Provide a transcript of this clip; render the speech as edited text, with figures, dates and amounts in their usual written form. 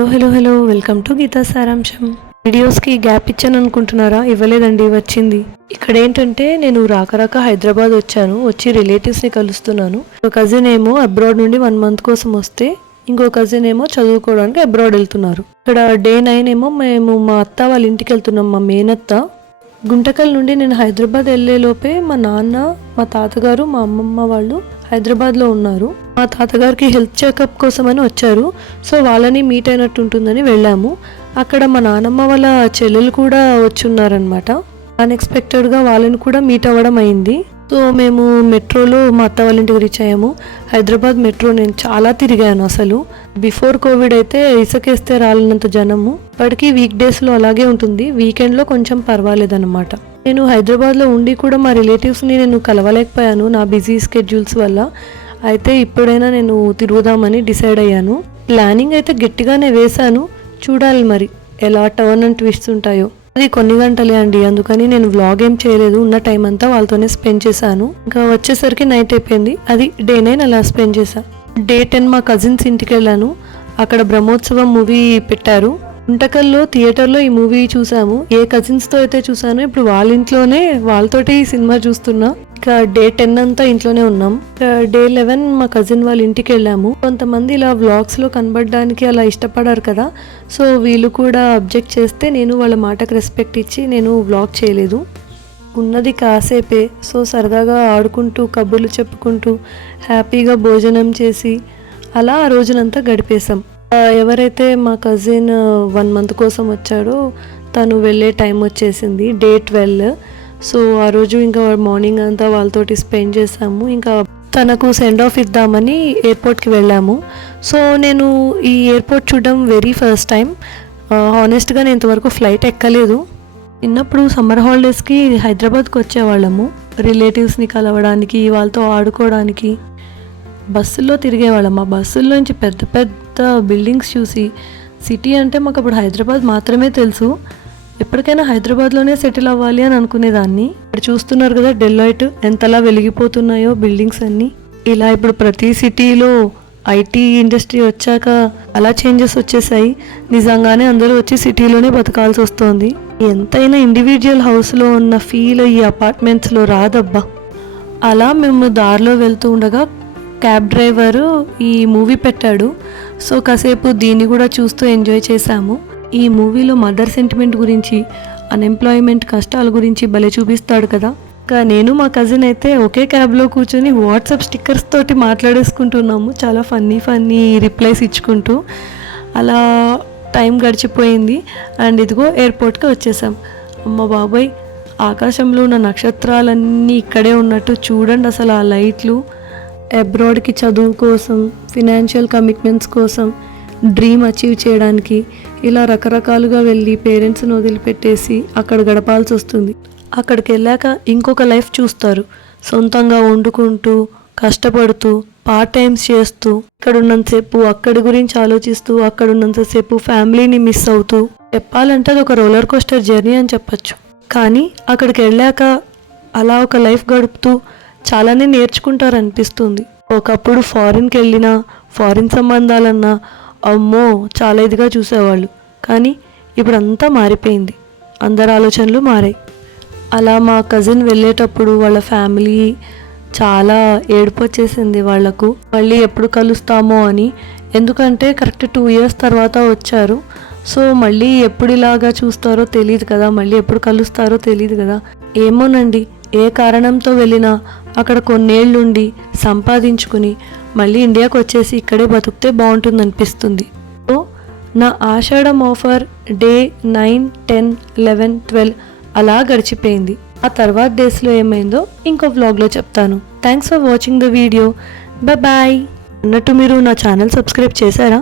Hello welcome to Gita సారాంశం. వీడియోస్కి gap ఇచ్చాను అనుకుంటున్నారా? ఇవ్వలేదండి, వచ్చింది. ఇక్కడ ఏంటంటే నేను రాక హైదరాబాద్ వచ్చి రిలేటివ్స్ని కలుస్తున్నాను. ఒక కజిన్ ఏమో అబ్రాడ్ నుండి 1 month కోసం వస్తే, ఇంకో కజిన్ ఏమో చదువుకోవడానికి అబ్రాడ్ వెళ్తున్నారు. ఇక్కడ డే 9 ఏమో మేము మా అత్త వాళ్ళ ఇంటికి వెళ్తున్నాం. మా మేనత్త గుంటకల్ నుండి నేను హైదరాబాద్ వెళ్ళే లోపే మా నాన్న, మా తాతగారు, మా అమ్మమ్మ వాళ్ళు హైదరాబాద్లో ఉన్నారు. మా తాతగారికి హెల్త్ చెకప్ కోసం అని వచ్చారు. సో వాళ్ళని మీట్ అయినట్టు ఉంటుందని వెళ్ళాము. అక్కడ మా నాన్నమ్మ వాళ్ళ చెల్లెలు కూడా వచ్చి ఉన్నారనమాట. అన్ఎక్స్పెక్టెడ్గా వాళ్ళని కూడా మీట్ అవ్వడం అయింది. సో మేము మెట్రోలో మా అత్త వాళ్ళ ఇంటికి రీచ్ అయ్యాము. హైదరాబాద్ మెట్రో నేను చాలా తిరిగాను. అసలు బిఫోర్ కోవిడ్ అయితే ఇసుకేస్తే రాలినంత జనము. ఇప్పటికీ వీక్ డేస్లో అలాగే ఉంటుంది, వీకెండ్లో కొంచెం పర్వాలేదన్నమాట. నేను హైదరాబాద్లో ఉండి కూడా మా రిలేటివ్స్ని నేను కలవలేకపోయాను నా బిజీ స్కెడ్యూల్స్ వల్ల. అయితే ఇప్పుడైనా నేను తిరుగుదామని డిసైడ్ అయ్యాను. ప్లానింగ్ అయితే గట్టిగానే వేశాను, చూడాలి మరి ఎలా టర్న్ అండ్ ట్విస్ట్ ఉంటాయో. అది కొన్ని గంటలే అండి, అందుకని నేను వ్లాగ్ ఏం చేయలేదు. ఉన్న టైం అంతా వాళ్ళతోనే స్పెండ్ చేశాను. ఇంకా వచ్చేసరికి నైట్ అయిపోయింది. అది డే 9 అలా స్పెండ్ చేశా. డే 10 మా కజిన్స్ ఇంటికి వెళ్ళాను. అక్కడ బ్రహ్మోత్సవం మూవీ పెట్టారు. గుంటకల్లో థియేటర్లో ఈ మూవీ చూసాము. ఏ కజిన్స్తో అయితే చూసాను, ఇప్పుడు వాళ్ళ ఇంట్లోనే వాళ్ళతోటి ఈ సినిమా చూస్తున్నా. ఇంకా డే 10 అంతా ఇంట్లోనే ఉన్నాం. డే 11 మా కజిన్ వాళ్ళ ఇంటికి వెళ్ళాము. కొంతమంది ఇలా వ్లాగ్స్లో కనబడడానికి అలా ఇష్టపడారు కదా, సో వీళ్ళు కూడా అబ్జెక్ట్ చేస్తే నేను వాళ్ళ మాటకు రెస్పెక్ట్ ఇచ్చి నేను వ్లాగ్ చేయలేదు. ఉన్నది కాసేపే, సో సరదాగా ఆడుకుంటూ కబుర్లు చెప్పుకుంటూ హ్యాపీగా భోజనం చేసి అలా ఆ రోజునంతా గడిపేశాం. ఎవరైతే మా కజిన్ 1 month కోసం వచ్చాడో తను వెళ్ళే టైం వచ్చేసింది, డే 12. సో ఆ రోజు ఇంకా మార్నింగ్ అంతా వాళ్ళతోటి స్పెండ్ చేసాము. ఇంకా తనకు సెండ్ ఆఫ్ ఇద్దామని ఎయిర్పోర్ట్కి వెళ్ళాము. సో నేను ఈ ఎయిర్పోర్ట్ చూడడం వెరీ ఫస్ట్ టైం. హానెస్ట్గా నేను ఇంతవరకు ఫ్లైట్ ఎక్కలేదు. చిన్నప్పుడు సమ్మర్ హాలిడేస్కి హైదరాబాద్కి వచ్చేవాళ్ళము రిలేటివ్స్ని కలవడానికి, వాళ్ళతో ఆడుకోవడానికి. బస్సుల్లో తిరిగేవాళ్ళం. ఆ బస్సుల్లోంచి పెద్ద పెద్ద బిల్డింగ్స్ చూసి, సిటీ అంటే మాకు అప్పుడు హైదరాబాద్ మాత్రమే తెలుసు. ఎప్పటికైనా హైదరాబాద్లోనే సెటిల్ అవ్వాలి అని అనుకునేదాన్ని. ఇప్పుడు చూస్తున్నారు కదా డెలాయిట్ ఎంతలా వెలిగిపోతున్నాయో బిల్డింగ్స్ అన్నీ. ఇలా ఇప్పుడు ప్రతి సిటీలో ఐటీ ఇండస్ట్రీ వచ్చాక అలా చేంజెస్ వచ్చేసాయి. నిజంగానే అందరూ వచ్చి సిటీలోనే బతకాల్సి వస్తుంది. ఎంతైనా ఇండివిజువల్ హౌస్లో ఉన్న ఫీల్ ఈ అపార్ట్మెంట్స్లో రాదబ్బా. అలా మేము దారిలో వెళ్తూ ఉండగా క్యాబ్ డ్రైవరు ఈ మూవీ పెట్టాడు. సో కాసేపు దీన్ని కూడా చూస్తూ ఎంజాయ్ చేశాము. ఈ మూవీలో మదర్ సెంటిమెంట్ గురించి, అన్ఎంప్లాయ్మెంట్ కష్టాల గురించి భలే చూపిస్తాడు కదా. ఇంకా నేను మా కజిన్ అయితే ఒకే క్యాబ్లో కూర్చొని వాట్సాప్ స్టిక్కర్స్ తోటి మాట్లాడేసుకుంటున్నాము. చాలా ఫన్నీ రిప్లైస్ ఇచ్చుకుంటూ అలా టైం గడిచిపోయింది. అండ్ ఇదిగో ఎయిర్పోర్ట్కి వచ్చేసాం. అమ్మ బాబాయ్, ఆకాశంలో ఉన్న నక్షత్రాలన్నీ ఇక్కడే ఉన్నట్టు చూడండి. అసలు ఆ లైట్లు. అబ్రాడ్కి చదువు కోసం, ఫినాన్షియల్ కమిట్మెంట్స్ కోసం, డ్రీమ్ అచీవ్ చేయడానికి ఇలా రకరకాలుగా వెళ్ళి పేరెంట్స్ని వదిలిపెట్టేసి అక్కడ గడపాల్సి వస్తుంది. అక్కడికి వెళ్ళాక ఇంకొక లైఫ్ చూస్తారు. సొంతంగా వండుకుంటూ, కష్టపడుతూ, పార్ట్ టైమ్స్ చేస్తూ, ఇక్కడ ఉన్నంతసేపు అక్కడి గురించి ఆలోచిస్తూ, అక్కడ ఉన్నంతసేపు ఫ్యామిలీని మిస్ అవుతూ. చెప్పాలంటే అది ఒక రోలర్ కోస్టర్ జర్నీ అని చెప్పచ్చు. కానీ అక్కడికి వెళ్ళాక అలా ఒక లైఫ్ గడుపుతూ చాలానే నేర్చుకుంటారనిపిస్తుంది. ఒకప్పుడు ఫారిన్కి వెళ్ళినా, ఫారిన్ సంబంధాలన్నా అమ్మో చాలా ఇదిగా చూసేవాళ్ళు. కానీ ఇప్పుడు అంతా మారిపోయింది, అందరి ఆలోచనలు మారాయి. అలా మా కజిన్ వెళ్ళేటప్పుడు వాళ్ళ ఫ్యామిలీ చాలా ఏడుపు వచ్చేసింది వాళ్ళకు. మళ్ళీ ఎప్పుడు కలుస్తామో అని. ఎందుకంటే కరెక్ట్ 2 years తర్వాత వచ్చారు. సో మళ్ళీ ఎప్పుడు ఇలాగా చూస్తారో తెలియదు కదా, మళ్ళీ ఎప్పుడు కలుస్తారో తెలియదు కదా. ఏమోనండి, ఏ కారణంతో వెళ్ళినా అక్కడ కొన్నేళ్ళుండి సంపాదించుకుని మళ్ళీ ఇండియాకి వచ్చేసి ఇక్కడే బతుకుతే బాగుంటుంది అనిపిస్తుంది. సో నా ఆషాఢం ఆఫర్ డే 9, 10, 11, 12 అలా గడిచిపోయింది. ఆ తర్వాత డేస్లో ఏమైందో ఇంకో వ్లాగ్లో చెప్తాను. Thanks for watching the video. Bye. అన్నట్టు మీరు నా ఛానల్ సబ్స్క్రైబ్ చేశారా?